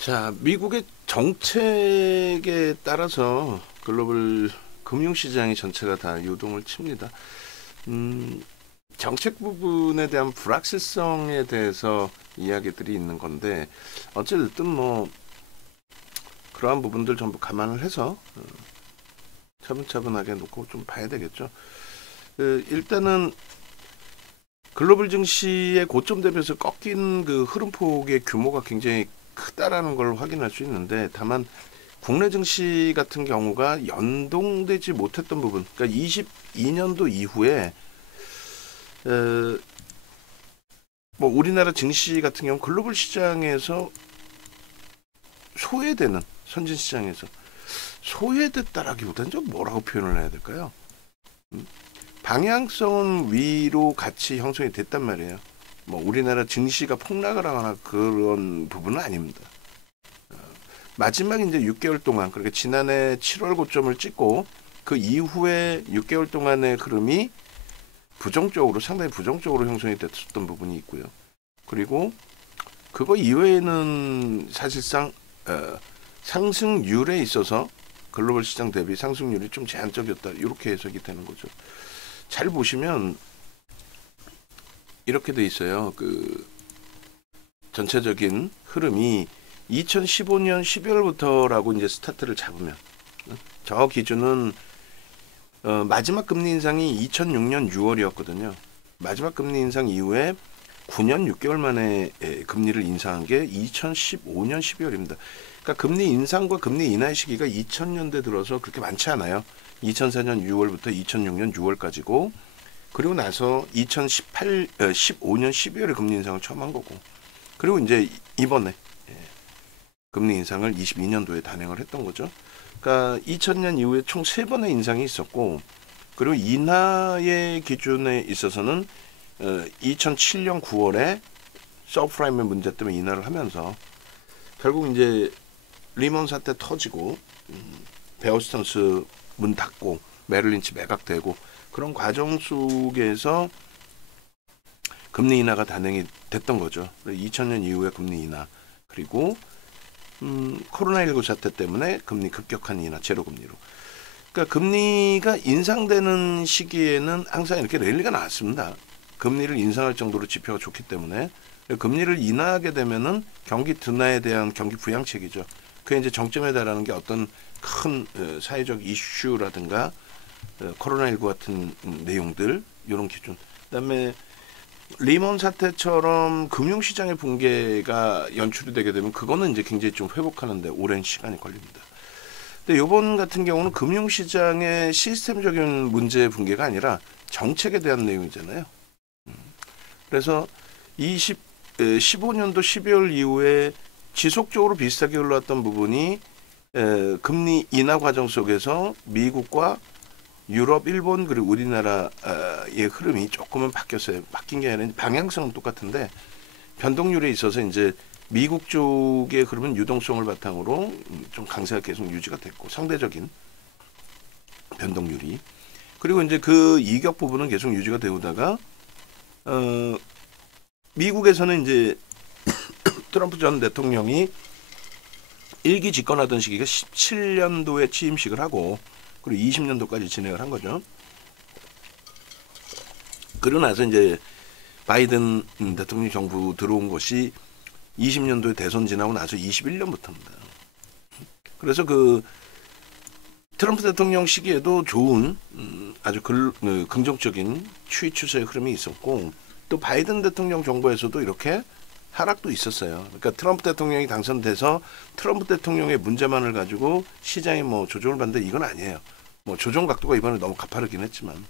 자, 미국의 정책에 따라서 글로벌 금융시장이 전체가 다 요동을 칩니다. 음, 정책 부분에 대한 불확실성에 대해서 이야기들이 있는 건데, 어쨌든 뭐, 그러한 부분들 전부 감안을 해서 차분차분하게 놓고 좀 봐야 되겠죠. 일단은 글로벌 증시의 고점 대비해서 꺾인 그 흐름폭의 규모가 굉장히 크다라는 걸 확인할 수 있는데, 다만 국내 증시 같은 경우가 연동되지 못했던 부분, 그러니까 22년도 이후에 뭐 우리나라 증시 같은 경우 글로벌 시장에서 소외되는, 선진 시장에서 소외됐다라기보다는 좀 뭐라고 표현을 해야 될까요? 방향성은 위로 같이 형성이 됐단 말이에요. 뭐 우리나라 증시가 폭락을 하거나 그런 부분은 아닙니다. 마지막 이제 6개월 동안, 그러니까 지난해 7월 고점을 찍고 그 이후에 6개월 동안의 흐름이 부정적으로, 상당히 부정적으로 형성이 됐었던 부분이 있고요. 그리고 그거 이외에는 사실상 상승률에 있어서 글로벌 시장 대비 상승률이 좀 제한적이었다, 이렇게 해석이 되는 거죠. 잘 보시면 이렇게 돼 있어요. 그 전체적인 흐름이 2015년 12월부터라고 이제 스타트를 잡으면, 저 기준은 마지막 금리 인상이 2006년 6월이었거든요. 마지막 금리 인상 이후에 9년 6개월 만에 금리를 인상한 게 2015년 12월입니다. 그러니까 금리 인상과 금리 인하의 시기가 2000년대 들어서 그렇게 많지 않아요. 2004년 6월부터 2006년 6월까지고, 그리고 나서 15년 12월에 금리 인상을 처음 한 거고, 그리고 이제 이번에 금리 인상을 22년도에 단행을 했던 거죠. 그러니까 2000년 이후에 총 3번의 인상이 있었고, 그리고 인하의 기준에 있어서는 2007년 9월에 서브프라임의 문제 때문에 인하를 하면서 결국 이제 리먼 사태 터지고, 베어스턴스 문 닫고, 메릴린치 매각되고, 그런 과정 속에서 금리 인하가 단행이 됐던 거죠. 2000년 이후에 금리 인하, 그리고 코로나19 사태 때문에 금리 급격한 인하, 제로금리로. 그러니까 금리가 인상되는 시기에는 항상 이렇게 랠리가 나왔습니다. 금리를 인상할 정도로 지표가 좋기 때문에. 금리를 인하하게 되면은 경기 둔화에 대한 경기 부양책이죠. 그게 이제 정점에 달하는 게 어떤 큰 사회적 이슈라든가 코로나19 같은 내용들, 이런 기준. 그다음에 리먼 사태처럼 금융시장의 붕괴가 연출이 되게 되면 그거는 이제 굉장히 좀 회복하는데 오랜 시간이 걸립니다. 근데 이번 같은 경우는 금융시장의 시스템적인 문제의 붕괴가 아니라 정책에 대한 내용이잖아요. 그래서 15년도 12월 이후에 지속적으로 비슷하게 흘러왔던 부분이 금리 인하 과정 속에서 미국과 유럽, 일본, 그리고 우리나라의 흐름이 조금은 바뀌었어요. 바뀐 게 아니라 방향성은 똑같은데 변동률에 있어서 이제 미국 쪽의 흐름은 유동성을 바탕으로 좀 강세가 계속 유지가 됐고, 상대적인 변동률이. 그리고 이제 그 이격 부분은 계속 유지가 되다가 미국에서는 이제 트럼프 전 대통령이 1기 집권하던 시기가 17년도에 취임식을 하고, 그리고 20년도까지 진행을 한 거죠. 그러고 나서 이제 바이든 대통령 정부 들어온 것이 20년도에 대선 지나고 나서 21년부터입니다. 그래서 그 트럼프 대통령 시기에도 좋은 아주 긍정적인 추이 추세의 흐름이 있었고, 또 바이든 대통령 정부에서도 이렇게 하락도 있었어요. 그러니까 트럼프 대통령이 당선돼서 트럼프 대통령의 문제만을 가지고 시장이 뭐 조정을 받는데 이건 아니에요. 뭐 조정 각도가 이번에 너무 가파르긴 했지만.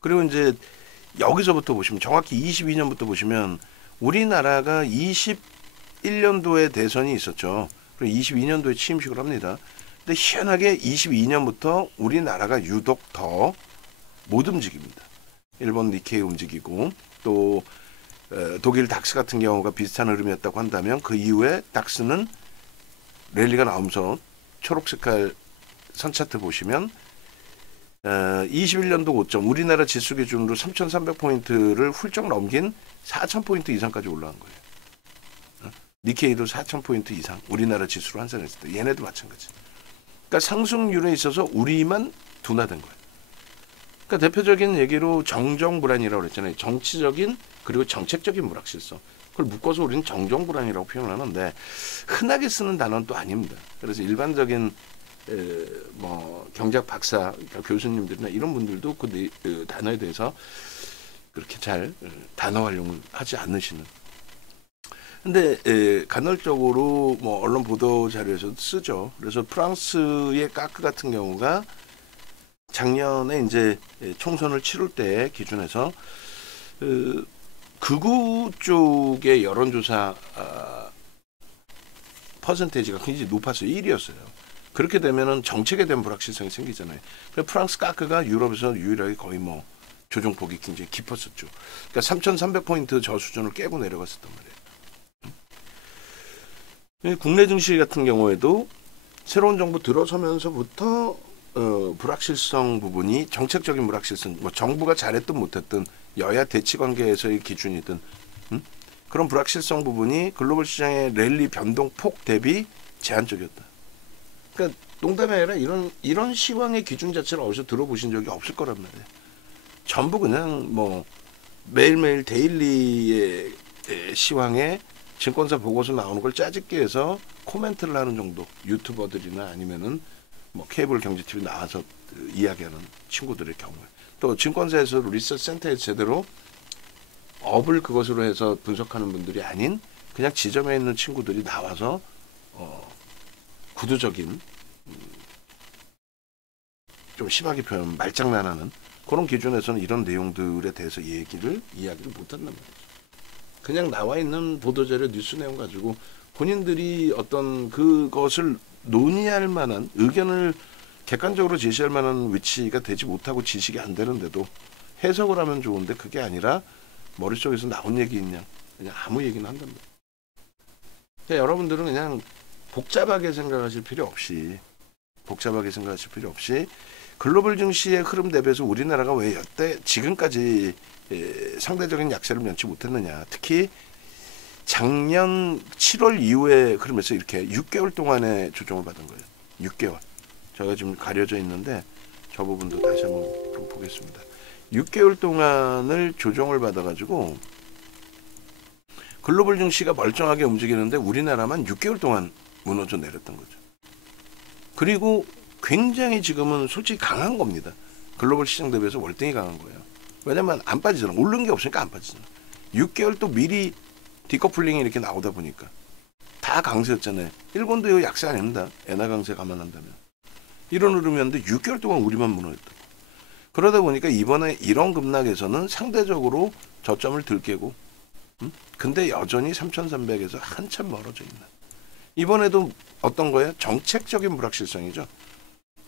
그리고 이제 여기서부터 보시면, 정확히 22년부터 보시면 우리나라가 21년도에 대선이 있었죠. 그리고 22년도에 취임식을 합니다. 근데 희한하게 22년부터 우리나라가 유독 더 못 움직입니다. 일본 니케이 움직이고, 또 독일 닥스 같은 경우가 비슷한 흐름이었다고 한다면 그 이후에 닥스는 랠리가 나오면서 초록색깔 선차트 보시면 21년도 고점, 우리나라 지수 기준으로 3,300포인트를 훌쩍 넘긴 4,000포인트 이상까지 올라간 거예요. 니케이도 4,000포인트 이상 우리나라 지수로 환산했을 때 얘네도 마찬가지. 그러니까 상승률에 있어서 우리만 둔화된 거예요. 그러니까 대표적인 얘기로 정정불안이라고 그랬잖아요. 정치적인 그리고 정책적인 불확실성. 그걸 묶어서 우리는 정정불안이라고 표현을 하는데 흔하게 쓰는 단어는 또 아닙니다. 그래서 일반적인 뭐 경제학 박사 교수님들이나 이런 분들도 그 단어에 대해서 그렇게 잘 단어 활용을 하지 않으시는. 근데 간헐적으로 뭐 언론 보도 자료에서도 쓰죠. 그래서 프랑스의 까크 같은 경우가 작년에 이제 총선을 치를 때 기준해서 극우 쪽의 여론조사 퍼센테이지가 굉장히 높았어요. 1위였어요. 그렇게 되면은 정책에 대한 불확실성이 생기잖아요. 그래서 프랑스 까크가 유럽에서 유일하게 거의 뭐 조정폭이 굉장히 깊었었죠. 그러니까 3,300포인트 저 수준을 깨고 내려갔었단 말이에요. 국내 증시 같은 경우에도 새로운 정부 들어서면서부터 불확실성 부분이 정책적인 불확실성, 뭐 정부가 잘했든 못했든 여야 대치 관계에서의 기준이든 그런 불확실성 부분이 글로벌 시장의 랠리 변동폭 대비 제한적이었다. 그러니까 농담이 아니라 이런 시황의 기준 자체를 어디서 들어보신 적이 없을 거란 말이에요. 전부 그냥 뭐 매일매일 데일리의 시황에 증권사 보고서 나오는 걸 짜집기 해서 코멘트를 하는 정도, 유튜버들이나 아니면은 뭐 케이블 경제 TV 나와서 이야기하는 친구들의 경우에, 또 증권사에서 리서치 센터에서 제대로 업을 그것으로 해서 분석하는 분들이 아닌 그냥 지점에 있는 친구들이 나와서 구두적인 좀 심하게 표현 말장난하는 그런 기준에서는 이런 내용들에 대해서 이야기를 못한단 말이죠. 그냥 나와 있는 보도자료 뉴스 내용 가지고 본인들이 어떤 그것을 논의할 만한 의견을 객관적으로 제시할 만한 위치가 되지 못하고 지식이 안 되는데도 해석을 하면 좋은데 그게 아니라 머릿속에서 나온 얘기 있냐 그냥 아무 얘기나 한답니다. 그러니까 여러분들은 그냥 복잡하게 생각하실 필요 없이 글로벌 증시의 흐름 대비해서 우리나라가 왜 여태 지금까지 상대적인 약세를 면치 못했느냐. 특히 작년 7월 이후에 흐름에서 이렇게 6개월 동안의 조정을 받은 거예요. 6개월. 제가 지금 가려져 있는데 저 부분도 다시 한번 보겠습니다. 6개월 동안을 조정을 받아가지고 글로벌 증시가 멀쩡하게 움직이는데 우리나라만 6개월 동안 무너져 내렸던 거죠. 그리고 굉장히 지금은 솔직히 강한 겁니다. 글로벌 시장 대비해서 월등히 강한 거예요. 왜냐면 안 빠지잖아. 오른 게 없으니까 안 빠지잖아. 6개월 또 미리 디커플링이 이렇게 나오다 보니까 다 강세였잖아요. 일본도 이거 약세 아닙니다. 엔화 강세 감안한다면. 이런 흐름이었는데 6개월 동안 우리만 무너졌다고. 그러다 보니까 이번에 이런 급락에서는 상대적으로 저점을 덜 깨고 근데 여전히 3,300에서 한참 멀어져 있는. 이번에도 어떤 거예요? 정책적인 불확실성이죠.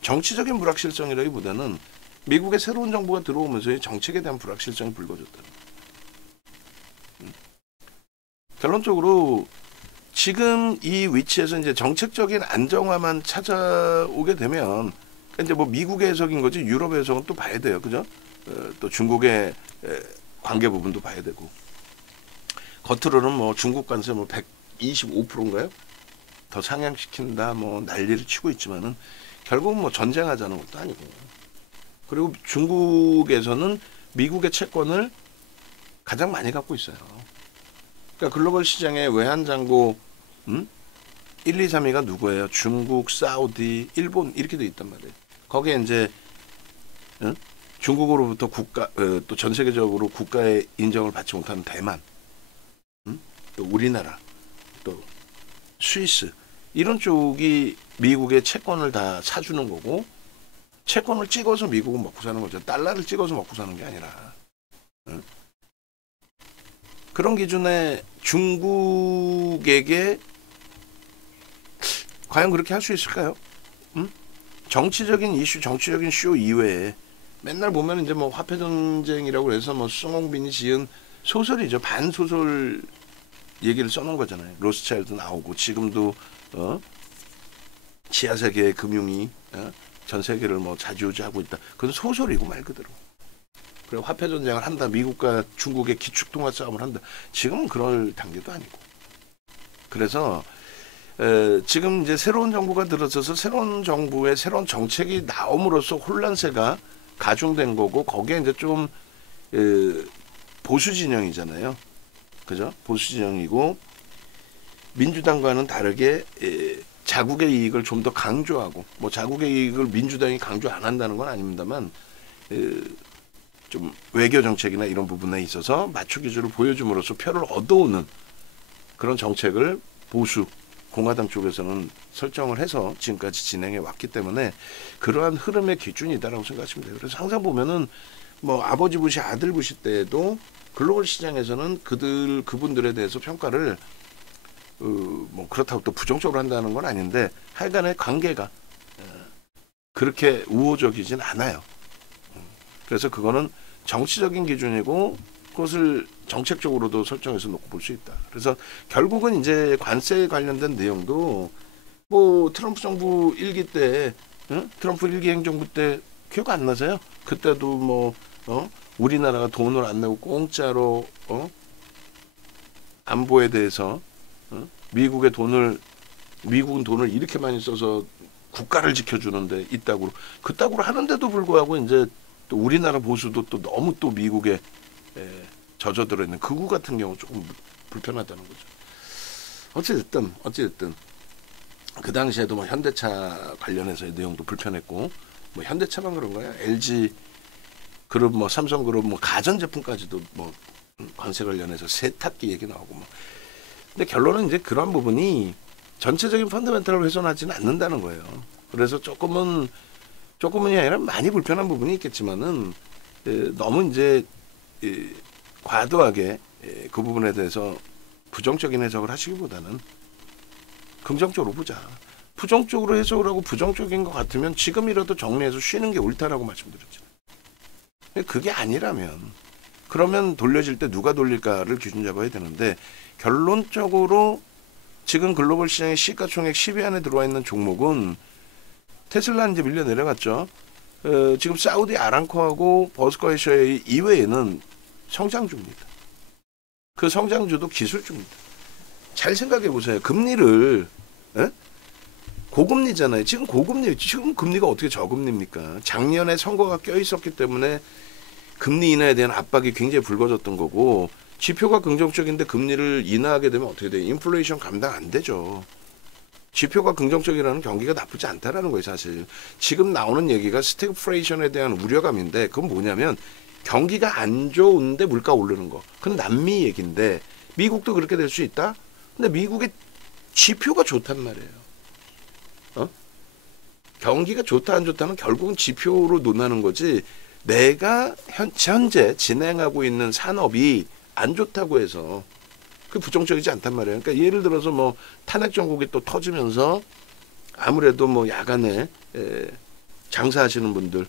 정치적인 불확실성이라기보다는 미국의 새로운 정부가 들어오면서 정책에 대한 불확실성이 불거졌다. 결론적으로 지금 이 위치에서 이제 정책적인 안정화만 찾아오게 되면 이제 뭐 미국의 해석인 거지 유럽의 해석은 또 봐야 돼요, 그죠? 또 중국의 관계 부분도 봐야 되고 겉으로는 뭐 중국 관세 뭐 125%인가요? 더 상향시킨다 뭐 난리를 치고 있지만은 결국은 뭐 전쟁하자는 것도 아니고 그리고 중국에서는 미국의 채권을 가장 많이 갖고 있어요. 그러니까 글로벌 시장의 외환잔고 1, 2, 3위가 누구예요? 중국, 사우디, 일본 이렇게 돼 있단 말이에요. 거기에 이제 중국으로부터 국가 또 전 세계적으로 국가의 인정을 받지 못하는 대만, 또 우리나라, 또 스위스 이런 쪽이 미국의 채권을 다 사주는 거고 채권을 찍어서 미국은 먹고 사는 거죠. 달러를 찍어서 먹고 사는 게 아니라 그런 기준에 중국에게 과연 그렇게 할 수 있을까요? 정치적인 이슈, 정치적인 쇼 이외에 맨날 보면 이제 뭐 화폐 전쟁이라고 해서 뭐 송홍빈이 지은 소설이죠. 반소설 얘기를 써놓은 거잖아요. 로스차일드 나오고 지금도 지하 세계의 금융이 전 세계를 뭐 좌지우지하고 있다. 그건 소설이고 말 그대로. 그리고 화폐 전쟁을 한다. 미국과 중국의 기축통화 싸움을 한다. 지금은 그럴 단계도 아니고. 그래서 지금 이제 새로운 정부가 들어서서 새로운 정부의 새로운 정책이 나옴으로써 혼란세가 가중된 거고 거기에 이제 좀 보수 진영이잖아요. 그죠? 보수 진영이고 민주당과는 다르게 자국의 이익을 좀 더 강조하고 뭐 자국의 이익을 민주당이 강조 안 한다는 건 아닙니다만 좀 외교 정책이나 이런 부분에 있어서 맞추 기준을 보여줌으로써 표를 얻어오는 그런 정책을 보수 공화당 쪽에서는 설정을 해서 지금까지 진행해 왔기 때문에 그러한 흐름의 기준이다라고 생각하시면 돼요. 그래서 항상 보면은 뭐 아버지 부시 아들 부시 때도 글로벌 시장에서는 그분들에 대해서 평가를 뭐 그렇다고 또 부정적으로 한다는 건 아닌데 하여간의 관계가 그렇게 우호적이진 않아요. 그래서 그거는 정치적인 기준이고 그것을 정책적으로도 설정해서 놓고 볼 수 있다. 그래서 결국은 이제 관세에 관련된 내용도 뭐 트럼프 정부 1기 때 트럼프 1기 행정부 때 기억 안 나세요? 그때도 뭐 우리나라가 돈을 안 내고 공짜로 안보에 대해서 미국은 돈을 이렇게 많이 써서 국가를 지켜주는데 이따구로 그따구로 하는데도 불구하고 이제 또 우리나라 보수도 또 너무 또 미국에 젖어들어 있는 극우 같은 경우 조금 불편하다는 거죠. 어찌됐든 그 당시에도 뭐 현대차 관련해서의 내용도 불편했고 뭐 현대차만 그런 거야. LG 그룹 뭐 삼성그룹 뭐 가전제품까지도 뭐 관세 관련해서 세탁기 얘기 나오고 뭐. 근데 결론은 이제 그런 부분이 전체적인 펀더멘털을 훼손하지는 않는다는 거예요. 그래서 조금은이 아니라 많이 불편한 부분이 있겠지만은 너무 이제 과도하게 그 부분에 대해서 부정적인 해석을 하시기보다는 긍정적으로 보자. 부정적으로 해석을 하고 부정적인 것 같으면 지금이라도 정리해서 쉬는 게 옳다라고 말씀드렸죠. 그게 아니라면 그러면 돌려질 때 누가 돌릴까를 기준 잡아야 되는데 결론적으로 지금 글로벌 시장의 시가총액 10위 안에 들어와 있는 종목은 테슬라는 이제 밀려 내려갔죠. 지금 사우디 아람코하고 버스커에셔의 이외에는 성장주입니다. 그 성장주도 기술주입니다. 잘 생각해 보세요. 금리를 고금리잖아요. 지금 금리가 어떻게 저금리입니까? 작년에 선거가 껴있었기 때문에 금리 인하에 대한 압박이 굉장히 불거졌던 거고 지표가 긍정적인데 금리를 인하하게 되면 어떻게 돼요? 인플레이션 감당 안 되죠. 지표가 긍정적이라는 경기가 나쁘지 않다라는 거예요. 사실 지금 나오는 얘기가 스태그플레이션에 대한 우려감인데 그건 뭐냐면 경기가 안 좋은데 물가 오르는 거. 그건 남미 얘기인데 미국도 그렇게 될 수 있다? 근데 미국의 지표가 좋단 말이에요. 경기가 좋다 안 좋다는 결국은 지표로 논하는 거지 내가 현재 진행하고 있는 산업이 안 좋다고 해서 그 부정적이지 않단 말이에요. 그러니까 예를 들어서 뭐 탄핵 정국이 또 터지면서 아무래도 뭐 야간에 장사하시는 분들,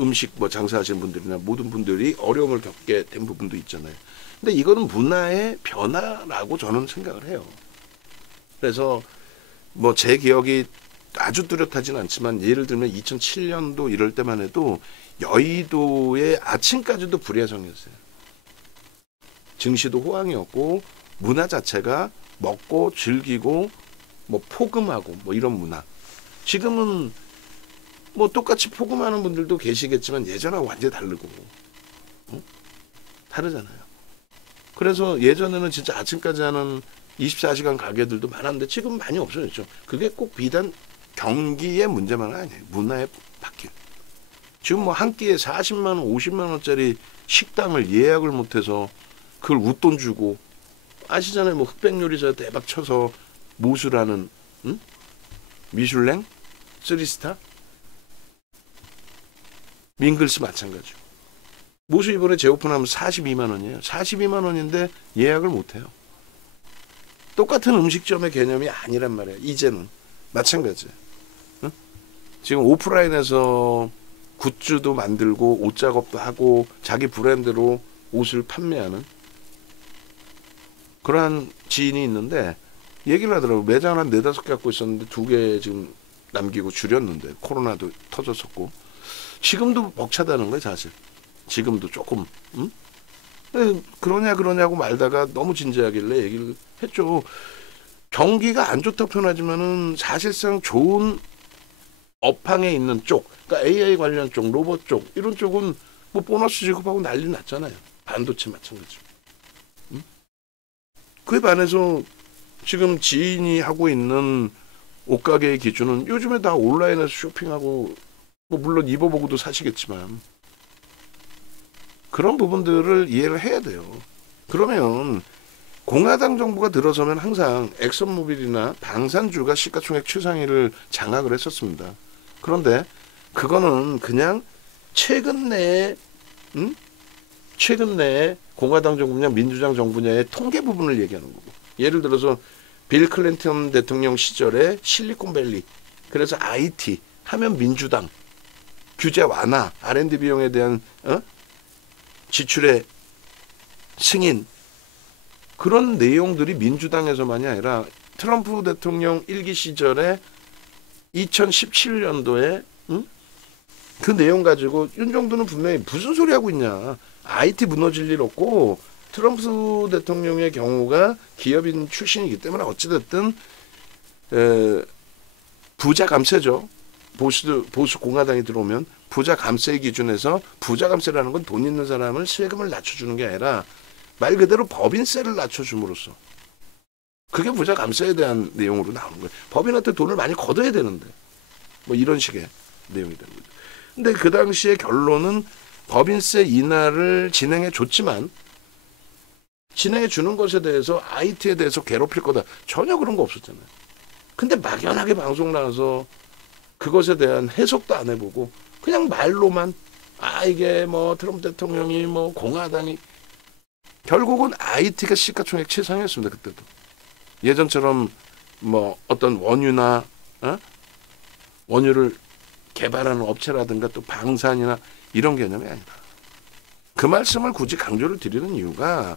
음식 뭐 장사하시는 분들이나 모든 분들이 어려움을 겪게 된 부분도 있잖아요. 근데 이거는 문화의 변화라고 저는 생각을 해요. 그래서 뭐 제 기억이 아주 뚜렷하진 않지만 예를 들면 2007년도 이럴 때만 해도 여의도의 아침까지도 불야성이었어요. 증시도 호황이었고 문화 자체가 먹고 즐기고 뭐 포금하고 뭐 이런 문화. 지금은 뭐 똑같이 포금하는 분들도 계시겠지만 예전하고 완전히 다르고 다르잖아요. 그래서 예전에는 진짜 아침까지 하는 24시간 가게들도 많았는데 지금 많이 없어졌죠. 그게 꼭 비단 경기의 문제만은 아니에요. 문화의 바뀐. 지금 뭐 한 끼에 40만 원, 50만 원짜리 식당을 예약을 못해서 그걸 웃돈 주고 아시잖아요. 뭐 흑백 요리사 대박 쳐서 모수라는 미슐랭 3스타 밍글스 마찬가지고 모수 이번에 재오픈하면 42만 원이에요. 42만 원인데 예약을 못해요. 똑같은 음식점의 개념이 아니란 말이에요. 이제는 마찬가지예요. 지금 오프라인에서 굿즈도 만들고 옷 작업도 하고 자기 브랜드로 옷을 판매하는 그러한 지인이 있는데 얘기를 하더라고요. 매장을 한 4-5개 갖고 있었는데 2개 지금 남기고 줄였는데 코로나도 터졌었고 지금도 벅차다는 거예요. 사실 지금도 조금 그러냐고 말다가 너무 진지하길래 얘기를 했죠. 경기가 안 좋다고 표현하지만은 사실상 좋은 업황에 있는 쪽, 그러니까 AI 관련 쪽, 로봇 쪽 이런 쪽은 뭐 보너스 지급하고 난리 났잖아요. 반도체 마찬가지로. 그에 반해서 지금 지인이 하고 있는 옷가게의 기준은 요즘에 다 온라인에서 쇼핑하고 뭐 물론 입어보고도 사시겠지만 그런 부분들을 이해를 해야 돼요. 그러면 공화당 정부가 들어서면 항상 엑선모빌이나 방산주가 시가총액 최상위를 장악을 했었습니다. 그런데 그거는 그냥 최근 내에 공화당 정부냐 민주당 정부냐의 통계 부분을 얘기하는 거고, 예를 들어서 빌 클린턴 대통령 시절에 실리콘밸리, 그래서 IT 하면 민주당, 규제 완화, R&D 비용에 대한 지출의 승인, 그런 내용들이 민주당에서만이 아니라 트럼프 대통령 1기 시절에 2017년도에 그 내용 가지고 윤정도는 분명히 무슨 소리 하고 있냐, IT 무너질 일 없고 트럼프 대통령의 경우가 기업인 출신이기 때문에 어찌됐든 부자 감세죠. 보수 공화당이 들어오면 부자 감세 기준에서, 부자 감세라는 건 돈 있는 사람을 세금을 낮춰주는 게 아니라 말 그대로 법인세를 낮춰줌으로써, 그게 부자 감세에 대한 내용으로 나오는 거예요. 법인한테 돈을 많이 걷어야 되는데 뭐 이런 식의 내용이 되는 거죠. 근데 그 당시의 결론은 법인세 인하를 진행해 줬지만 진행해 주는 것에 대해서 IT에 대해서 괴롭힐 거다, 전혀 그런 거 없었잖아요. 근데 막연하게 방송 나와서 그것에 대한 해석도 안 해보고 그냥 말로만 이게 뭐 트럼프 대통령이 뭐 공화당이, 결국은 IT가 시가총액 최상이었습니다. 그때도 예전처럼 뭐 어떤 원유나 원유를 개발하는 업체라든가 또 방산이나 이런 개념이 아니다. 그 말씀을 굳이 강조를 드리는 이유가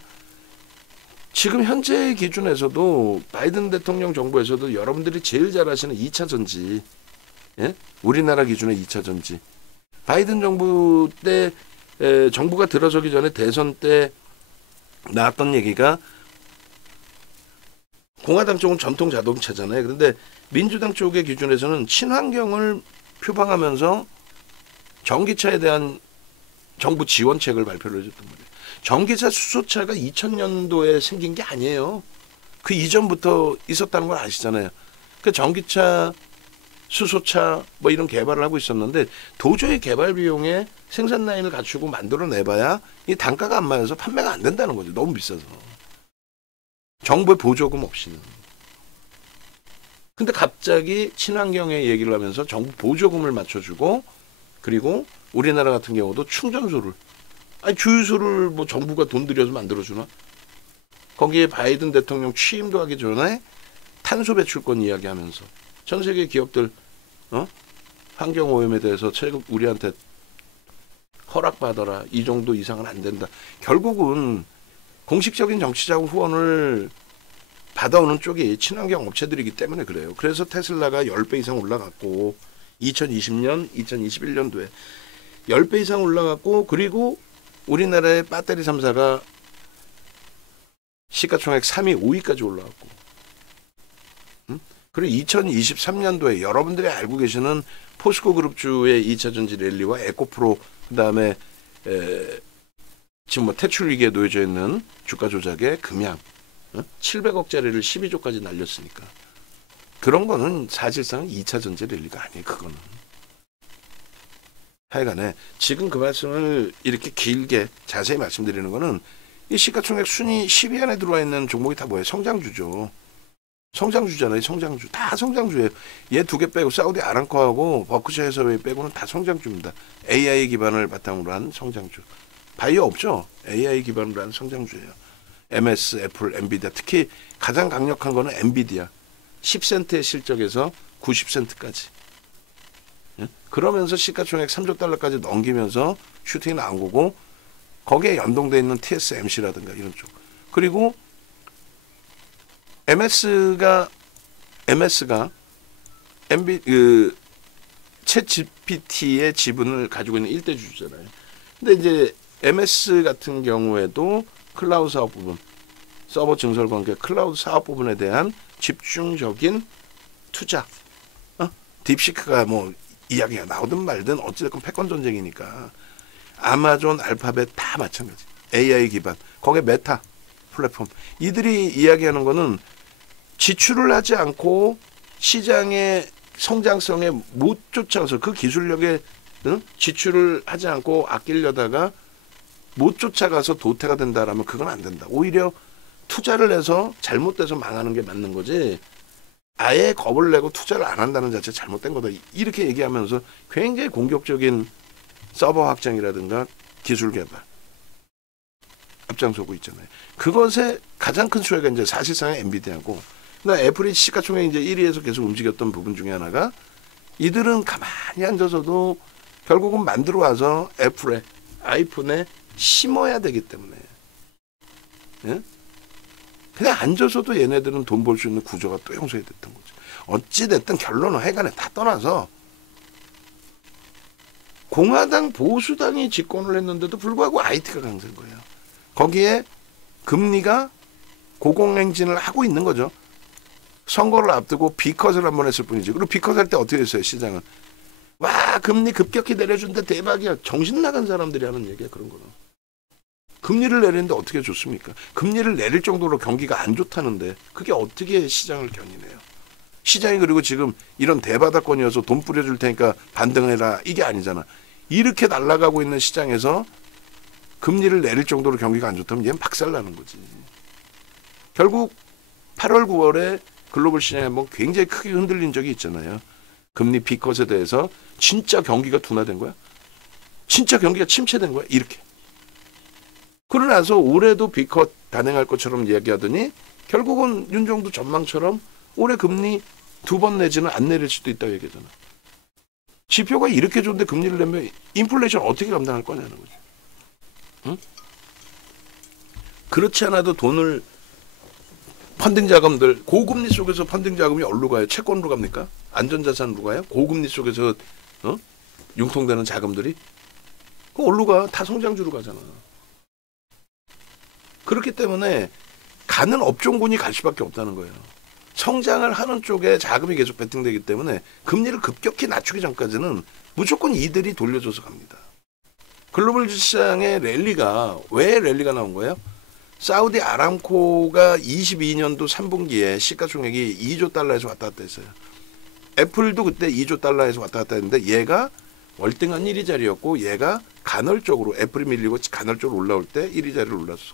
지금 현재 기준에서도 바이든 대통령 정부에서도 여러분들이 제일 잘 아시는 2차 전지, 우리나라 기준의 2차 전지, 바이든 정부 때 정부가 들어서기 전에 대선 때 나왔던 얘기가, 공화당 쪽은 전통 자동차잖아요. 그런데 민주당 쪽의 기준에서는 친환경을 표방하면서 전기차에 대한 정부 지원책을 발표를 해줬단 말이에요. 전기차 수소차가 2000년도에 생긴 게 아니에요. 그 이전부터 있었다는 걸 아시잖아요. 그 전기차, 수소차 뭐 이런 개발을 하고 있었는데 도저히 개발 비용에 생산 라인을 갖추고 만들어내봐야 이 단가가 안 맞아서 판매가 안 된다는 거죠. 너무 비싸서. 정부의 보조금 없이는. 근데 갑자기 친환경의 얘기를 하면서 정부 보조금을 맞춰주고, 그리고 우리나라 같은 경우도 충전소를, 주유소를 뭐 정부가 돈 들여서 만들어주나? 거기에 바이든 대통령 취임도 하기 전에 탄소 배출권 이야기하면서 전 세계 기업들 환경 오염에 대해서 우리한테 허락받아라, 이 정도 이상은 안 된다. 결국은 공식적인 정치적 후원을 받아오는 쪽이 친환경 업체들이기 때문에 그래요. 그래서 테슬라가 10배 이상 올라갔고 2020년, 2021년도에 10배 이상 올라갔고, 그리고 우리나라의 배터리 3사가 시가총액 3위, 5위까지 올라갔고, 그리고 2023년도에 여러분들이 알고 계시는 포스코 그룹주의 2차전지 랠리와 에코프로, 그 다음에 지금 뭐 퇴출 위기에 놓여져 있는 주가 조작의 금양, 700억짜리를 12조까지 날렸으니까 그런 거는 사실상 2차 전지 랠리가 아니에요. 그거는. 하여간에 지금 그 말씀을 이렇게 길게 자세히 말씀드리는 거는, 이 시가총액 순위 10위 안에 들어와 있는 종목이 다 뭐예요? 성장주죠. 성장주잖아요. 성장주. 다 성장주예요. 얘 두 개 빼고 사우디 아람코하고 버크셔 해서웨이 빼고는 다 성장주입니다. AI 기반을 바탕으로 한 성장주. 바이오 없죠? AI 기반으로 한 성장주예요. MS, 애플, 엔비디아, 특히 가장 강력한 거는 엔비디아. 10센트의 실적에서 90센트까지. 그러면서 시가총액 3조 달러까지 넘기면서 슈팅이 나온 거고, 거기에 연동되어 있는 TSMC라든가 이런 쪽. 그리고 MS가 챗 GPT의 지분을 가지고 있는 1대 주주잖아요. 근데 이제 MS 같은 경우에도 클라우드 사업 부분, 서버 증설 관계 클라우드 사업 부분에 대한 집중적인 투자. 딥시크가 뭐 이야기가 나오든 말든 어찌됐건 패권 전쟁이니까 아마존, 알파벳 다 마찬가지. AI 기반. 거기에 메타 플랫폼. 이들이 이야기하는 거는 지출을 하지 않고 시장의 성장성에 못 쫓아가서 그 기술력에 지출을 하지 않고 아끼려다가 못 쫓아가서 도태가 된다라면 그건 안 된다. 오히려 투자를 해서 잘못돼서 망하는 게 맞는 거지. 아예 겁을 내고 투자를 안 한다는 자체 잘못된 거다. 이렇게 얘기하면서 굉장히 공격적인 서버 확장이라든가 기술 개발 앞장서고 있잖아요. 그것의 가장 큰 수혜가 이제 사실상 엔비디아고, 애플이 시가총액 이제 1위에서 계속 움직였던 부분 중에 하나가 이들은 가만히 앉아서도 결국은 만들어 와서 애플에 아이폰에 심어야 되기 때문에, 예? 그냥 앉아서도 얘네들은 돈 벌 수 있는 구조가 또 형성이 됐던 거죠. 어찌됐든 결론은 하여간에 다 떠나서 공화당 보수당이 집권을 했는데도 불구하고 IT가 강세인 거예요. 거기에 금리가 고공행진을 하고 있는 거죠. 선거를 앞두고 비컷을 한번 했을 뿐이지. 그리고 비컷 할 때 어떻게 했어요, 시장은? 와, 금리 급격히 내려준다, 대박이야. 정신 나간 사람들이 하는 얘기야, 그런 거는. 금리를 내리는데 어떻게 좋습니까? 금리를 내릴 정도로 경기가 안 좋다는데 그게 어떻게 시장을 견인해요? 시장이 그리고 지금 이런 대바닥권이어서 돈 뿌려줄 테니까 반등해라, 이게 아니잖아. 이렇게 날아가고 있는 시장에서 금리를 내릴 정도로 경기가 안 좋다면 얘는 박살나는 거지. 결국 8월 9월에 글로벌 시장이 한번 굉장히 크게 흔들린 적이 있잖아요. 금리 비컷에 대해서 진짜 경기가 둔화된 거야? 진짜 경기가 침체된 거야? 이렇게. 그러고 나서 올해도 비컷 단행할 것처럼 이야기하더니 결국은 윤정도 전망처럼 올해 금리 2번 내지는 안 내릴 수도 있다고 얘기하잖아. 지표가 이렇게 좋은데 금리를 내면 인플레이션 어떻게 감당할 거냐는 거죠. 응? 그렇지 않아도 돈을 펀딩 자금들, 고금리 속에서 펀딩 자금이 어디로 가요? 채권으로 갑니까? 안전자산으로 가요? 고금리 속에서 융통되는 자금들이? 그 어디로 가? 다 성장주로 가잖아. 그렇기 때문에 가는 업종군이 갈 수밖에 없다는 거예요. 성장을 하는 쪽에 자금이 계속 베팅되기 때문에 금리를 급격히 낮추기 전까지는 무조건 이들이 돌려줘서 갑니다. 글로벌 시장의 랠리가, 왜 랠리가 나온 거예요? 사우디 아람코가 22년도 3분기에 시가총액이 2조 달러에서 왔다 갔다 했어요. 애플도 그때 2조 달러에서 왔다 갔다 했는데 얘가 월등한 1위 자리였고 얘가 간헐적으로, 애플이 밀리고 간헐적으로 올라올 때 1위 자리를 올랐어.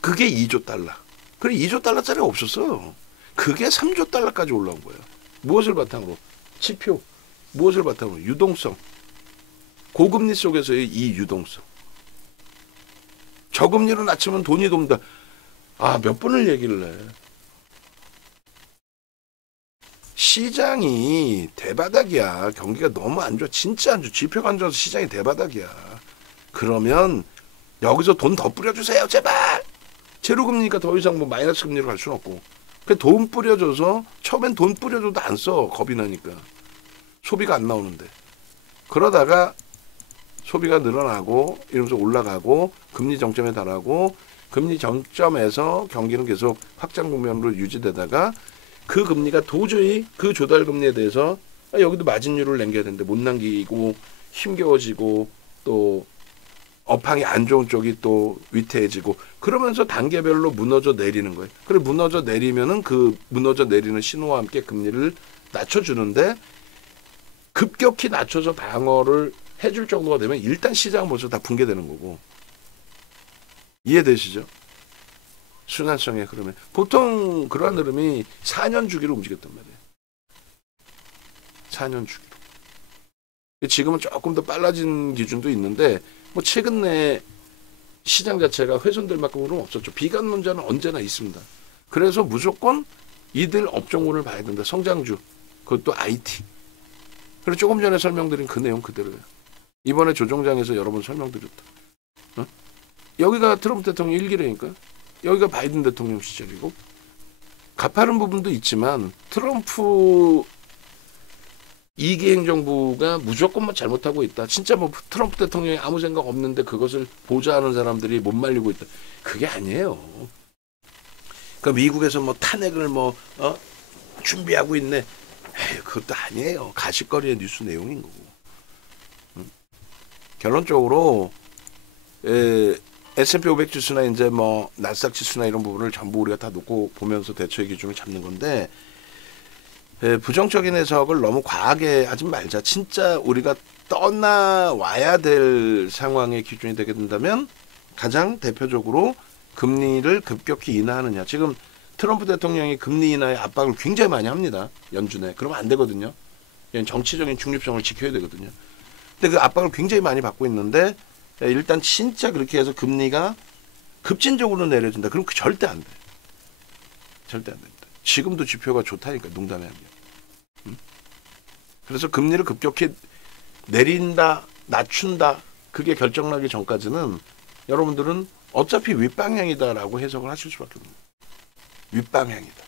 그게 2조 달러. 그래 2조 달러짜리가 없었어. 그게 3조 달러까지 올라온 거예요. 무엇을 바탕으로? 지표. 무엇을 바탕으로? 유동성. 고금리 속에서의 이 유동성. 저금리로 낮추면 돈이 돕니다. 몇 번을 얘기를 해. 시장이 대바닥이야. 경기가 너무 안 좋아. 진짜 안 좋아. 지표가 안 좋아서 시장이 대바닥이야. 그러면 여기서 돈 더 뿌려주세요. 제발. 제로금리니까 더 이상 뭐 마이너스 금리로 갈 수는 없고. 돈 뿌려줘서 처음엔 돈 뿌려줘도 안 써. 겁이 나니까. 소비가 안 나오는데. 그러다가 소비가 늘어나고 이러면서 올라가고 금리 정점에 달하고 금리 정점에서 경기는 계속 확장 국면으로 유지되다가 그 금리가 도저히 그 조달 금리에 대해서 여기도 마진율을 남겨야 되는데 못 남기고 힘겨워지고 또 업황이 안 좋은 쪽이 또 위태해지고 그러면서 단계별로 무너져 내리는 거예요. 그래 무너져 내리면은 그 무너져 내리는 신호와 함께 금리를 낮춰주는데 급격히 낮춰서 방어를 해줄 정도가 되면 일단 시장 모습 다 붕괴되는 거고. 이해되시죠? 순환성에 그러면 보통 그러한 흐름이 4년 주기로 움직였단 말이에요. 4년 주기로. 지금은 조금 더 빨라진 기준도 있는데 뭐 최근 내 시장 자체가 훼손될 만큼으로는 없었죠. 비관 논자는 언제나 있습니다. 그래서 무조건 이들 업종군을 봐야 된다. 성장주, 그것도 IT. 그리고 조금 전에 설명드린 그 내용 그대로예요. 이번에 조정장에서 여러 번 설명드렸다. 여기가 트럼프 대통령 1기라니까. 여기가 바이든 대통령 시절이고 가파른 부분도 있지만 트럼프 2기 행정부가 무조건 잘못하고 있다. 진짜 뭐 트럼프 대통령이 아무 생각 없는데 그것을 보좌하는 사람들이 못 말리고 있다. 그게 아니에요. 그 미국에서 뭐 탄핵을 뭐 준비하고 있네. 에이, 그것도 아니에요. 가십거리의 뉴스 내용인 거고. 결론적으로 S&P 500 지수나 이제 뭐 나스닥 지수나 이런 부분을 전부 우리가 다 놓고 보면서 대처의 기준을 잡는 건데 부정적인 해석을 너무 과하게 하지 말자. 진짜 우리가 떠나와야 될 상황의 기준이 되게 된다면 가장 대표적으로 금리를 급격히 인하하느냐. 지금 트럼프 대통령이 금리 인하의 압박을 굉장히 많이 합니다. 연준에. 그러면 안 되거든요. 정치적인 중립성을 지켜야 되거든요. 근데 그 압박을 굉장히 많이 받고 있는데 일단 진짜 그렇게 해서 금리가 급진적으로 내려진다. 그럼 절대 안 돼. 절대 안 됩니다. 지금도 지표가 좋다니까 농담이 아니에요. 그래서 금리를 급격히 내린다, 낮춘다. 그게 결정나기 전까지는 여러분들은 어차피 윗방향이다라고 해석을 하실 수밖에 없는 거예요. 윗방향이다.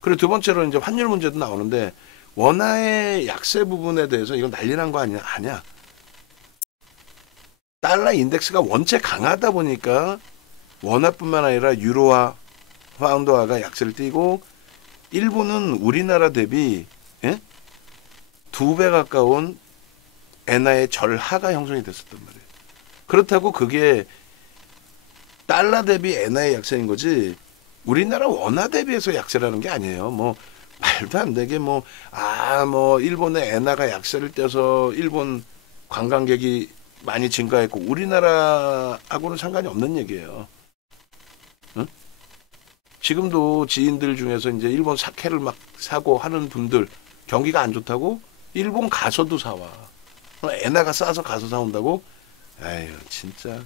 그리고 두 번째로 이제 환율 문제도 나오는데 원화의 약세 부분에 대해서 이건 난리 난 거 아니냐? 아니야. 달러 인덱스가 원체 강하다 보니까 원화뿐만 아니라 유로화, 파운드화가 약세를 띠고 일본은 우리나라 대비 2배 가까운 엔화의 절하가 형성이 됐었단 말이에요. 그렇다고 그게 달러 대비 엔화의 약세인 거지 우리나라 원화 대비해서 약세라는 게 아니에요. 뭐 말도 안 되게 뭐 일본의 엔화가 약세를 떼서 일본 관광객이 많이 증가했고 우리나라하고는 상관이 없는 얘기예요. 응? 지금도 지인들 중에서 이제 일본 사케를 막 사고 하는 분들 경기가 안 좋다고 일본 가서도 사와. 엔화가 싸서 가서 사온다고? 아유 진짜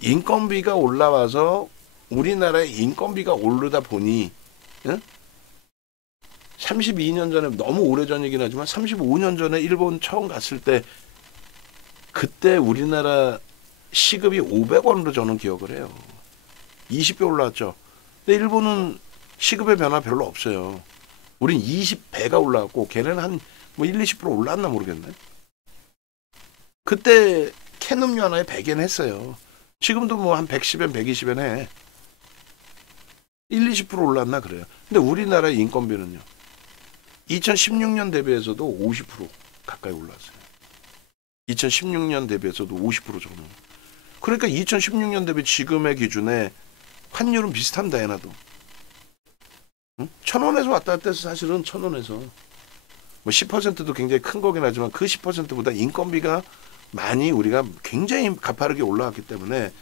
인건비가 올라와서 우리나라의 인건비가 오르다 보니 32년 전에 너무 오래전이긴 하지만 35년 전에 일본 처음 갔을 때 그때 우리나라 시급이 500원으로 저는 기억을 해요. 20배 올라왔죠. 근데 일본은 시급의 변화 별로 없어요. 우린 20배가 올라왔고 걔네는 한 뭐 1, 20% 올랐나 모르겠네. 그때 캔 음료 하나에 100엔 했어요. 지금도 뭐 한 110엔, 120엔 해. 1, 20% 올랐나 그래요. 근데 우리나라 인건비는요. 2016년 대비해서도 50% 가까이 올랐어요. 2016년 대비해서도 50% 정도. 그러니까 2016년 대비 지금의 기준에 환율은 비슷합니다. 엔화도. 1,000원에서 왔다 갔다 해서 사실은 1,000원에서 뭐 10%도 굉장히 큰 거긴 하지만 그 10%보다 인건비가 많이 우리가 굉장히 가파르게 올라왔기 때문에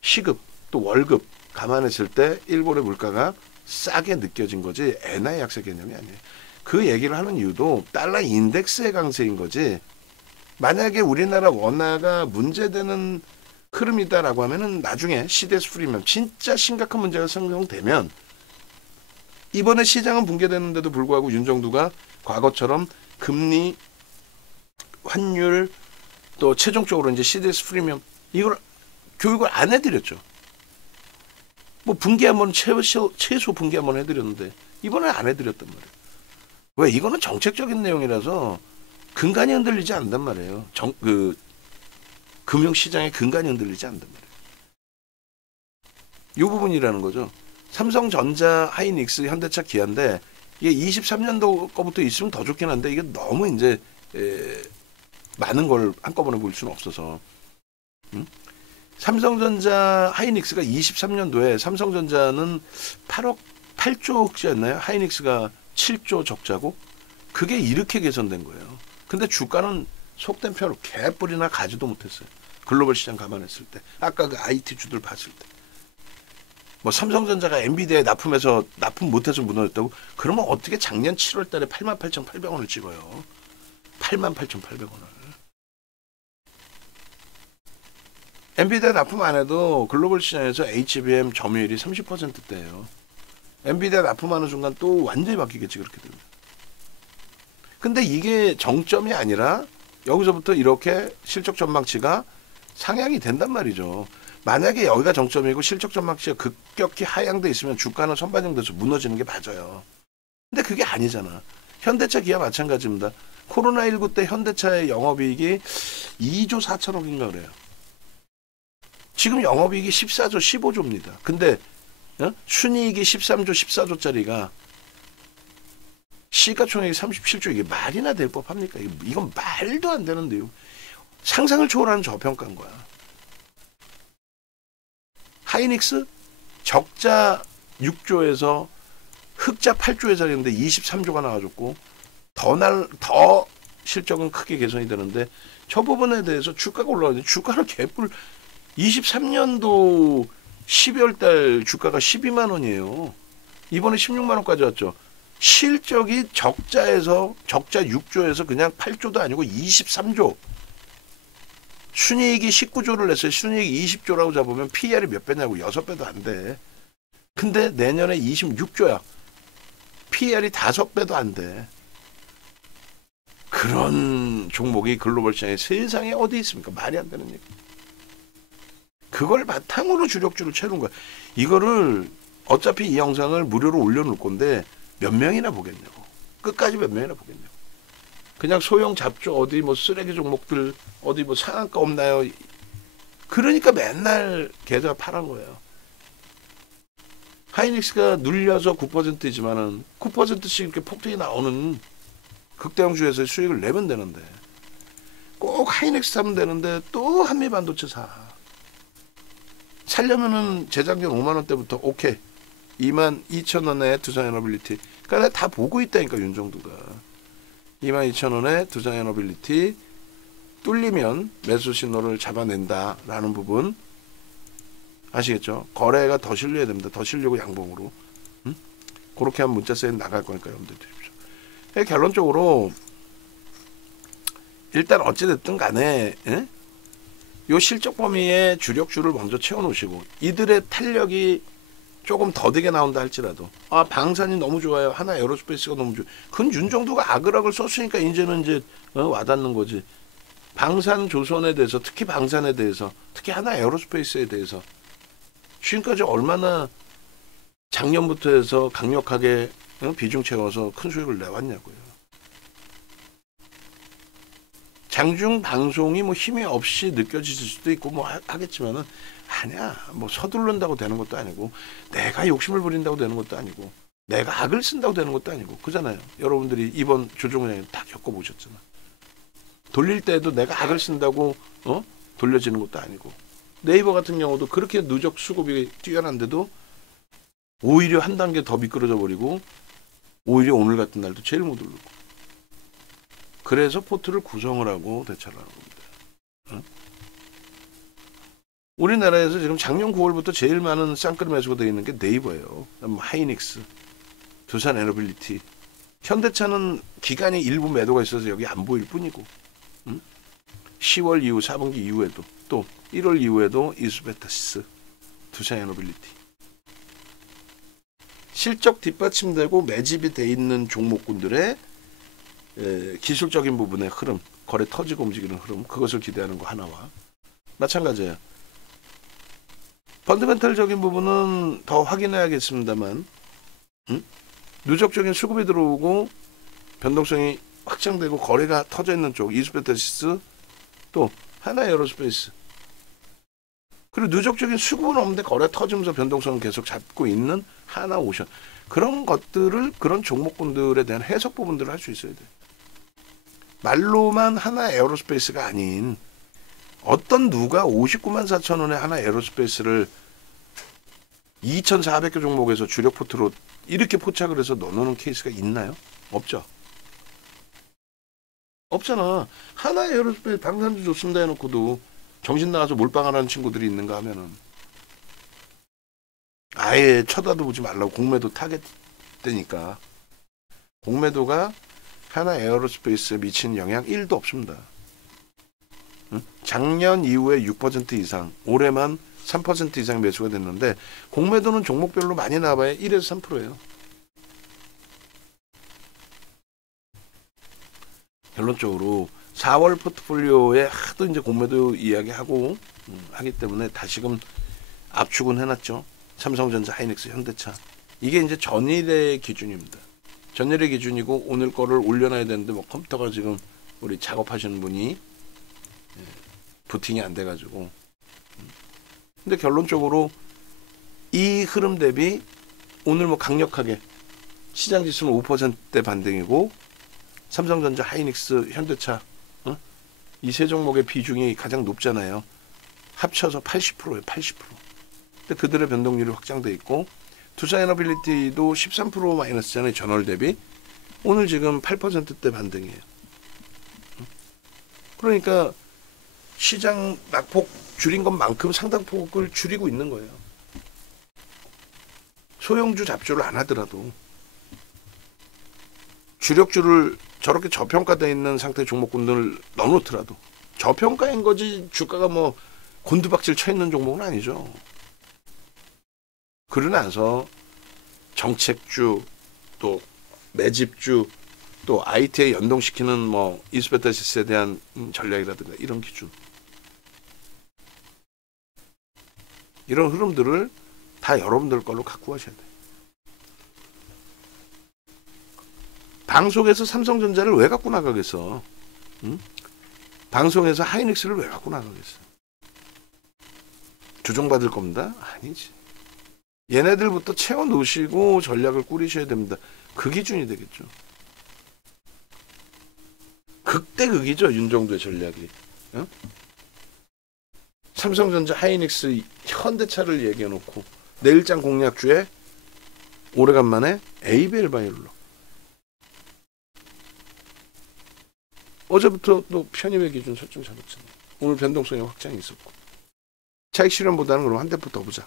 시급 또 월급 감안했을 때 일본의 물가가 싸게 느껴진 거지 엔화의 약세 개념이 아니에요. 그 얘기를 하는 이유도 달러 인덱스의 강세인 거지 만약에 우리나라 원화가 문제되는 흐름이다라고 하면은 나중에 CDS 풀이면 진짜 심각한 문제가 생성되면 이번에 시장은 붕괴되는데도 불구하고 윤정두가 과거처럼 금리, 환율 또 최종적으로 이제 CDS 프리미엄 이걸 교육을 안 해드렸죠. 뭐 붕괴 한번 최소 붕괴 한번 해드렸는데 이번에 안 해드렸단 말이에요. 왜 이거는 정책적인 내용이라서 근간이 흔들리지 않는단 말이에요. 금융시장의 근간이 흔들리지 않는단 말이에요. 이 부분이라는 거죠. 삼성전자, 하이닉스, 현대차, 기아인데 이게 23년도 거부터 있으면 더 좋긴 한데 이게 너무 이제 많은 걸 한꺼번에 볼 수는 없어서 삼성전자, 하이닉스가 23년도에 삼성전자는 8조 흑자였나요? 하이닉스가 7조 적자고 그게 이렇게 개선된 거예요. 근데 주가는 속된 표로 개뿔이나 가지도 못했어요. 글로벌 시장 감안했을 때. 아까 그 IT 주들 봤을 때. 뭐 삼성전자가 엔비디아에 납품 못해서 무너졌다고? 그러면 어떻게 작년 7월 달에 88,800원을 찍어요? 88,800원을. 엔비디아 납품 안 해도 글로벌 시장에서 HBM 점유율이 30%대예요. 엔비디아 납품하는 순간 또 완전히 바뀌겠지 그렇게 되면. 근데 이게 정점이 아니라 여기서부터 이렇게 실적 전망치가 상향이 된단 말이죠. 만약에 여기가 정점이고 실적 전망치가 급격히 하향돼 있으면 주가는 선반영돼서 무너지는 게 맞아요. 근데 그게 아니잖아. 현대차, 기아 마찬가지입니다. 코로나19 때 현대차의 영업이익이 2조 4천억인가 그래요. 지금 영업이익이 14조, 15조입니다. 근데 순이익이 13조, 14조짜리가 시가총액이 37조, 이게 말이나 될 법합니까? 이건 말도 안 되는데요. 상상을 초월하는 저평가인 거야. 하이닉스 적자 6조에서 흑자 8조에 자리는데 23조가 나와줬고 더 실적은 크게 개선이 되는데 저 부분에 대해서 주가가 올라가는데 주가는 개뿔. 23년도 12월 달 주가가 12만 원이에요. 이번에 16만 원까지 왔죠. 실적이 적자에서 적자 6조에서 그냥 8조도 아니고 23조. 순이익이 19조를 냈어요. 순이익이 20조라고 잡으면 PER이 몇 배냐고. 6배도 안 돼. 근데 내년에 26조야. PER이 5배도 안 돼. 그런 종목이 글로벌 시장에 세상에 어디 있습니까? 말이 안 되는 얘기. 그걸 바탕으로 주력주를 채우는 거야. 이거를 어차피 이 영상을 무료로 올려놓을 건데 몇 명이나 보겠냐고. 끝까지 몇 명이나 보겠냐고. 그냥 소형 잡조 어디 뭐 쓰레기 종목들 어디 뭐 상한가 없나요? 그러니까 맨날 계좌 파란 거예요. 하이닉스가 눌려서 9%이지만은 9%씩 이렇게 폭등이 나오는 극대형주에서 수익을 내면 되는데 꼭 하이닉스 사면 되는데 또 한미반도체 살려면은 재작년 5만 원대부터 오케이 22,000원에 두산에너빌리티 그러니까 다 보고 있다니까 윤정두가 22,000원에 두산에너빌리티 뚫리면 매수 신호를 잡아낸다라는 부분 아시겠죠? 거래가 더 실려야 됩니다. 더 실려고 양봉으로 그렇게 하면 문자 세일 나갈 거니까 여러분들 주십시오. 결론적으로 일단 어찌됐든 간에 요 실적 범위의 주력주를 먼저 채워놓으시고 이들의 탄력이 조금 더디게 나온다 할지라도 방산이 너무 좋아요. 하나 에어로스페이스가 너무 좋아요. 그건 윤정두가 아글아글 썼으니까 이제는 이제 와닿는 거지. 방산 조선에 대해서 특히 방산에 대해서 특히 하나 에어로스페이스에 대해서 지금까지 얼마나 작년부터 해서 강력하게 비중 채워서 큰 수익을 내왔냐고요. 장중 방송이 뭐 힘이 없이 느껴질 수도 있고 뭐 하겠지만은 아니야. 뭐 서두른다고 되는 것도 아니고 내가 욕심을 부린다고 되는 것도 아니고 내가 악을 쓴다고 되는 것도 아니고 그잖아요. 여러분들이 이번 조정은행 다 겪어보셨잖아. 돌릴 때도 내가 악을 쓴다고 돌려지는 것도 아니고 네이버 같은 경우도 그렇게 누적 수급이 뛰어난데도 오히려 한 단계 더 미끄러져 버리고 오히려 오늘 같은 날도 제일 못 오르고 그래서 포트를 구성을 하고 대처를 하는 겁니다. 우리나라에서 지금 작년 9월부터 제일 많은 쌍끌이 매수가 되어 있는 게 네이버예요. 하이닉스, 두산에너빌리티, 현대차는 기간이 일부 매도가 있어서 여기 안 보일 뿐이고 10월 이후 4분기 이후에도 또 1월 이후에도 이수베타시스, 두산에너빌리티 실적 뒷받침되고 매집이 돼 있는 종목군들의 기술적인 부분의 흐름, 거래 터지고 움직이는 흐름, 그것을 기대하는 거 하나와 마찬가지예요. 펀더멘털적인 부분은 더 확인해야겠습니다만 누적적인 수급이 들어오고 변동성이 확장되고 거래가 터져 있는 쪽 이수베타시스 또 하나 에어로스페이스 그리고 누적적인 수급은 없는데 거래 터지면서 변동성을 계속 잡고 있는 하나 오션 그런 것들을 그런 종목군들에 대한 해석 부분들을 할 수 있어야 돼. 말로만 하나 에어로스페이스가 아닌 어떤 누가 59만 4천 원에 하나 에어로스페이스를 2,400개 종목에서 주력 포트로 이렇게 포착을 해서 넣어놓는 케이스가 있나요? 없죠. 없잖아. 하나 에어로스페이스 방산주 좋습니다 해놓고도 정신 나가서 몰빵하라는 친구들이 있는가 하면은 아예 쳐다도 보지 말라고 공매도 타겟 되니까 공매도가 하나 에어로스페이스에 미치는 영향 1도 없습니다. 작년 이후에 6% 이상, 올해만 3% 이상 매수가 됐는데 공매도는 종목별로 많이 나와야 1에서 3%예요. 결론적으로 4월 포트폴리오에 하도 이제 공매도 이야기하고 하기 때문에 다시금 압축은 해놨죠. 삼성전자, 하이닉스, 현대차. 이게 이제 전일의 기준입니다. 전일의 기준이고 오늘 거를 올려놔야 되는데 뭐 컴퓨터가 지금 우리 작업하시는 분이 부팅이 안 돼가지고 근데 결론적으로 이 흐름 대비 오늘 뭐 강력하게 시장 지수는 5%대 반등이고 삼성전자, 하이닉스, 현대차 이 세 종목의 비중이 가장 높잖아요. 합쳐서 80%예요. 80%. 근데 그들의 변동률이 확장돼 있고 두산에너빌리티도 13% 마이너스잖아요. 전월 대비. 오늘 지금 8%대 반등이에요. 그러니까 시장 낙폭 줄인 것만큼 상당폭을 줄이고 있는 거예요. 소형주 잡주를 안 하더라도 주력주를 저렇게 저평가되어 있는 상태의 종목군들을 넣어놓더라도 저평가인 거지 주가가 뭐 곤두박질 쳐 있는 종목은 아니죠. 그러나서 정책주 또 매집주 또 IT에 연동시키는 뭐 이스페타시스에 대한 전략이라든가 이런 기준 이런 흐름들을 다 여러분들 걸로 갖고 가셔야 돼요. 방송에서 삼성전자를 왜 갖고 나가겠어? 응? 방송에서 하이닉스를 왜 갖고 나가겠어? 조정받을 겁니다? 아니지. 얘네들부터 채워 놓으시고 전략을 꾸리셔야 됩니다. 그 기준이 되겠죠. 극대 극이죠. 윤정도의 전략이. 어? 삼성전자, 하이닉스, 현대차를 얘기해놓고 내일장 공략주에 오래간만에 에이벨바이올로 어제부터 또 편입의 기준 설정 잡았잖아요. 오늘 변동성이 확장이 있었고 차익 실현보다는 그럼 한 대포 더 보자.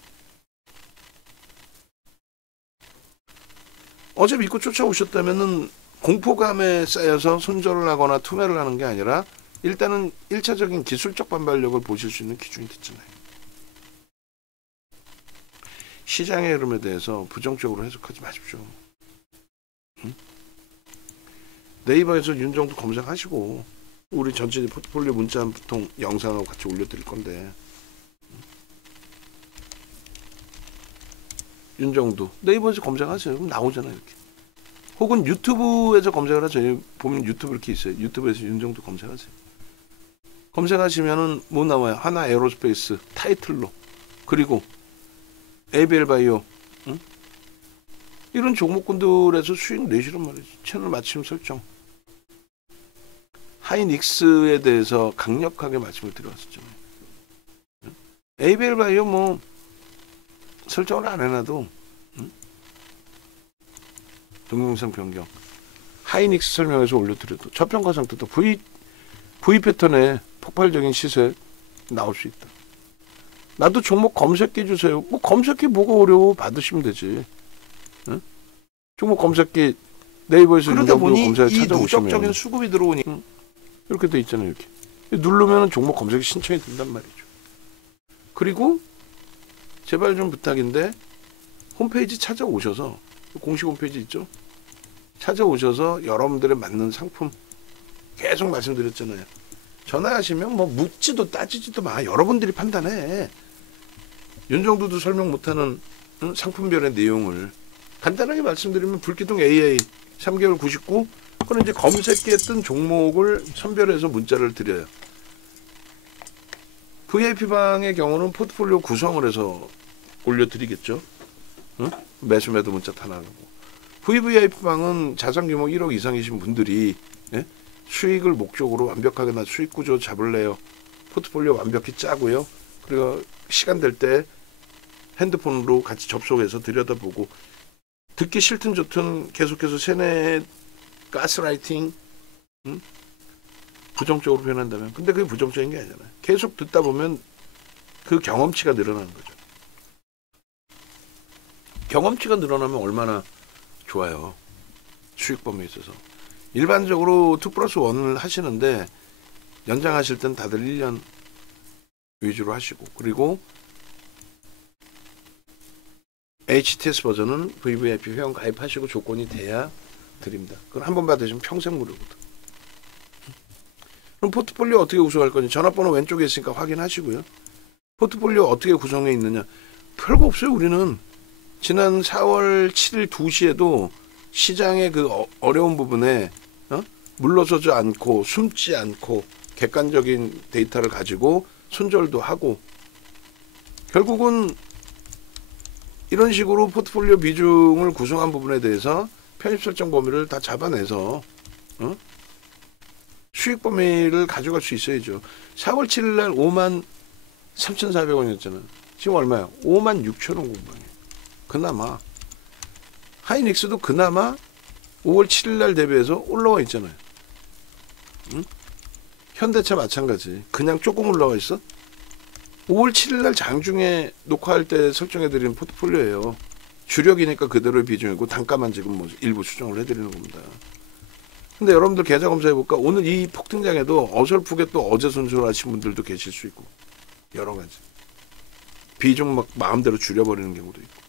어제 믿고 쫓아오셨다면은 공포감에 쌓여서 손절을 하거나 투매를 하는 게 아니라 일단은 1차적인 기술적 반발력을 보실 수 있는 기준이 됐잖아요. 시장의 흐름에 대해서 부정적으로 해석하지 마십시오. 응? 네이버에서 윤정도 검색하시고 우리 전체 포트폴리오 문자 한 통 영상하고 같이 올려드릴 건데 윤정도 네이버에서 검색하세요. 그럼 나오잖아요. 이렇게. 혹은 유튜브에서 검색을 하세요. 보면 유튜브 이렇게 있어요. 유튜브에서 윤정도 검색하세요. 검색하시면은 뭐 나와요? 하나 에어로스페이스 타이틀로 그리고 에이벨바이오 응? 이런 종목군들에서 수익 내시란 말이지. 채널 맞춤 설정. 하이닉스에 대해서 강력하게 말씀을 드려왔었잖아요. 응? 에이벨바이오 뭐 설정을 안 해놔도 응? 동영상 변경 하이닉스 설명해서 올려드려도 저평가 상태도 V 패턴에 폭발적인 시세 나올 수 있다. 나도 종목 검색기 주세요. 뭐 검색기 뭐가 어려워. 받으시면 되지. 응? 종목 검색기 네이버에서 그러다 보니 검색 이 찾아보시면 누적적인 수급이 들어오니 응? 이렇게 돼 있잖아요. 이렇게 누르면 종목 검색이 신청이 된단 말이죠. 그리고 제발 좀 부탁인데 홈페이지 찾아오셔서 공식 홈페이지 있죠? 찾아오셔서 여러분들의 맞는 상품 계속 말씀드렸잖아요. 전화하시면 뭐 묻지도 따지지도 마. 여러분들이 판단해. 윤정도도 설명 못하는 상품별의 내용을 간단하게 말씀드리면 불기둥 AI 3개월 99 그건 이제 검색기에 뜬 종목을 선별해서 문자를 드려요. VIP방의 경우는 포트폴리오 구성을 해서 올려드리겠죠. 응? 매수 매도 문자 다 나가고. VVIP방은 자산 규모 1억 이상이신 분들이 예? 수익을 목적으로 완벽하게 나 수익 구조 잡을래요. 포트폴리오 완벽히 짜고요. 그리고 시간 될 때 핸드폰으로 같이 접속해서 들여다보고 듣기 싫든 좋든 계속해서 세뇌 가스라이팅 부정적으로 표현한다면 근데 그게 부정적인 게 아니잖아요. 계속 듣다 보면 그 경험치가 늘어나는 거죠. 경험치가 늘어나면 얼마나 좋아요. 수익 범위에 있어서. 일반적으로 2+1을 하시는데 연장하실 땐 다들 1년 위주로 하시고 그리고 HTS 버전은 VVIP 회원 가입하시고 조건이 돼야 드립니다. 그건 한 번 받으시면 평생 무료거든. 그럼 포트폴리오 어떻게 구성할 건지 전화번호 왼쪽에 있으니까 확인하시고요. 포트폴리오 어떻게 구성해 있느냐 별거 없어요. 우리는 지난 4월 7일 2시에도 시장의 그 어려운 부분에 물러서지 않고 숨지 않고 객관적인 데이터를 가지고 손절도 하고 결국은 이런 식으로 포트폴리오 비중을 구성한 부분에 대해서 편입 설정 범위를 다 잡아내서 수익 범위를 가져갈 수 있어야죠. 4월 7일 날 53,400원이었잖아. 지금 얼마야? 56,000원 공방이에요. 그나마 하이닉스도 그나마 5월 7일 날 대비해서 올라와 있잖아요. 응? 현대차 마찬가지. 그냥 조금 올라와 있어? 5월 7일 날 장중에 녹화할 때 설정해드린 포트폴리오예요. 주력이니까 그대로의 비중이고 단가만 지금 뭐 일부 수정을 해드리는 겁니다. 근데 여러분들 계좌 검사해볼까? 오늘 이 폭등장에도 어설프게 또 어제 순수하신 분들도 계실 수 있고 여러 가지 비중 막 마음대로 줄여버리는 경우도 있고.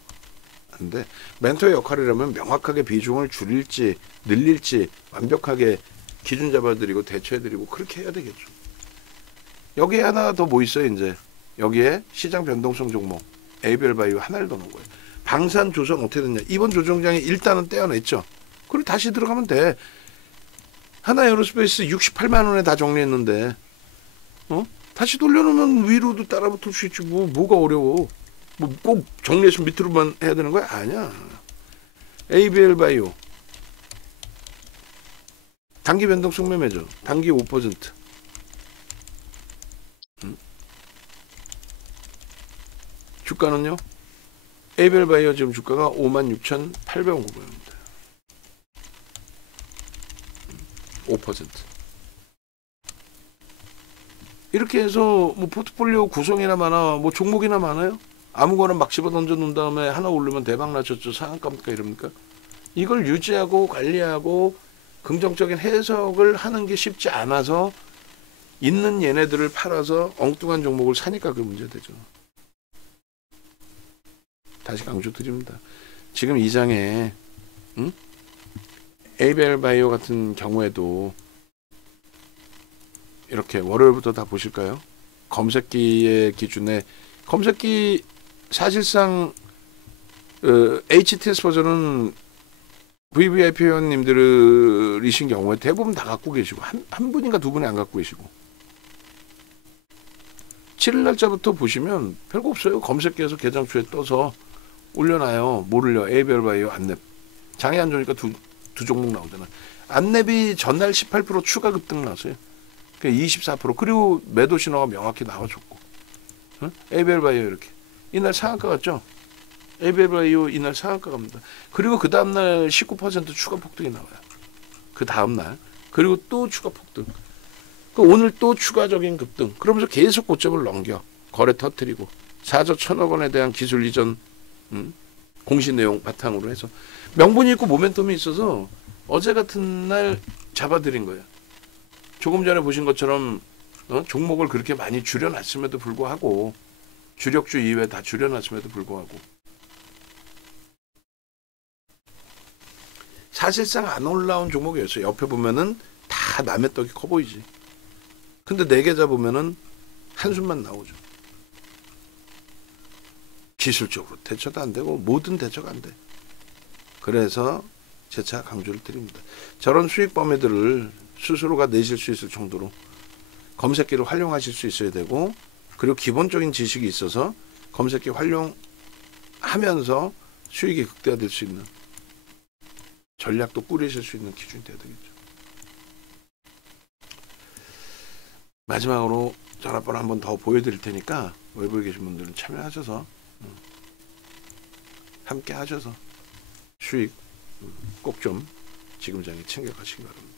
근데 멘토의 역할이라면 명확하게 비중을 줄일지 늘릴지 완벽하게 기준 잡아드리고 대처해드리고 그렇게 해야 되겠죠. 여기에 하나 더 뭐 있어요 이제. 여기에 시장 변동성 종목 에이벨 바이오 하나를 더 넣은 거예요. 방산 조정 어떻게 됐냐. 이번 조정장에 일단은 떼어냈죠. 그리고 다시 들어가면 돼. 하나 에어로스페이스 68만 원에 다 정리했는데 다시 돌려놓으면 위로도 따라붙을 수 있지. 뭐가 어려워. 뭐 꼭 정리해서 밑으로만 해야 되는 거야? 아니야. ABL 바이오 단기 변동성 매매죠. 단기 5%. 주가는요? ABL 바이오 지금 주가가 56,800원 구간입니다. 5%. 이렇게 해서 뭐 포트폴리오 구성이나 많아, 뭐 종목이나 많아요? 아무거나 막 집어 던져 놓은 다음에 하나 오르면 대박 나셨죠. 상한가입니까? 이럽니까? 이걸 유지하고 관리하고 긍정적인 해석을 하는 게 쉽지 않아서 있는 얘네들을 팔아서 엉뚱한 종목을 사니까 그 문제되죠. 다시 강조드립니다. 지금 이 장에 에이벨 바이오 같은 경우에도 이렇게 월요일부터 다 보실까요? 검색기의 기준에 검색기 사실상 HTS 버전은 VVIP 회원님들이신 경우에 대부분 다 갖고 계시고 한 분인가 두 분이 안 갖고 계시고 7일 날짜부터 보시면 별거 없어요. 검색기에서 개장초에 떠서 올려놔요. 모를요. 에이벨 바이오 안랩 장이 안 좋으니까 두 종목 나오잖아. 안랩이 전날 18% 추가 급등 나왔어요. 그러니까 24% 그리고 매도 신호가 명확히 나와줬고 에이벨 바이오 이렇게 이날 상한가 갔죠. 에이벨 바이오 이날 상한가 갑니다. 그리고 그 다음날 19% 추가 폭등이 나와요. 그 다음날 그리고 또 추가 폭등. 오늘 또 추가적인 급등. 그러면서 계속 고점을 넘겨 거래 터뜨리고 4조 1천억 원에 대한 기술 이전 공시 내용 바탕으로 해서 명분이 있고 모멘텀이 있어서 어제 같은 날 잡아드린 거예요. 조금 전에 보신 것처럼 종목을 그렇게 많이 줄여놨음에도 불구하고 주력주 이외에 다 줄여놨음에도 불구하고 사실상 안 올라온 종목이었어요. 옆에 보면은 다 남의 떡이 커 보이지. 근데 내 계좌 보면은 한숨만 나오죠. 기술적으로 대처도 안 되고 모든 대처가 안 돼. 그래서 재차 강조를 드립니다. 저런 수익 범위들을 스스로가 내실 수 있을 정도로 검색기를 활용하실 수 있어야 되고 그리고 기본적인 지식이 있어서 검색기 활용하면서 수익이 극대화될 수 있는 전략도 꾸리실 수 있는 기준이 되어야 되겠죠. 마지막으로 전화번호 한번 더 보여드릴 테니까 외부에 계신 분들은 참여하셔서 함께 하셔서 수익 꼭 좀 지금 장에 챙겨가시기 바랍니다.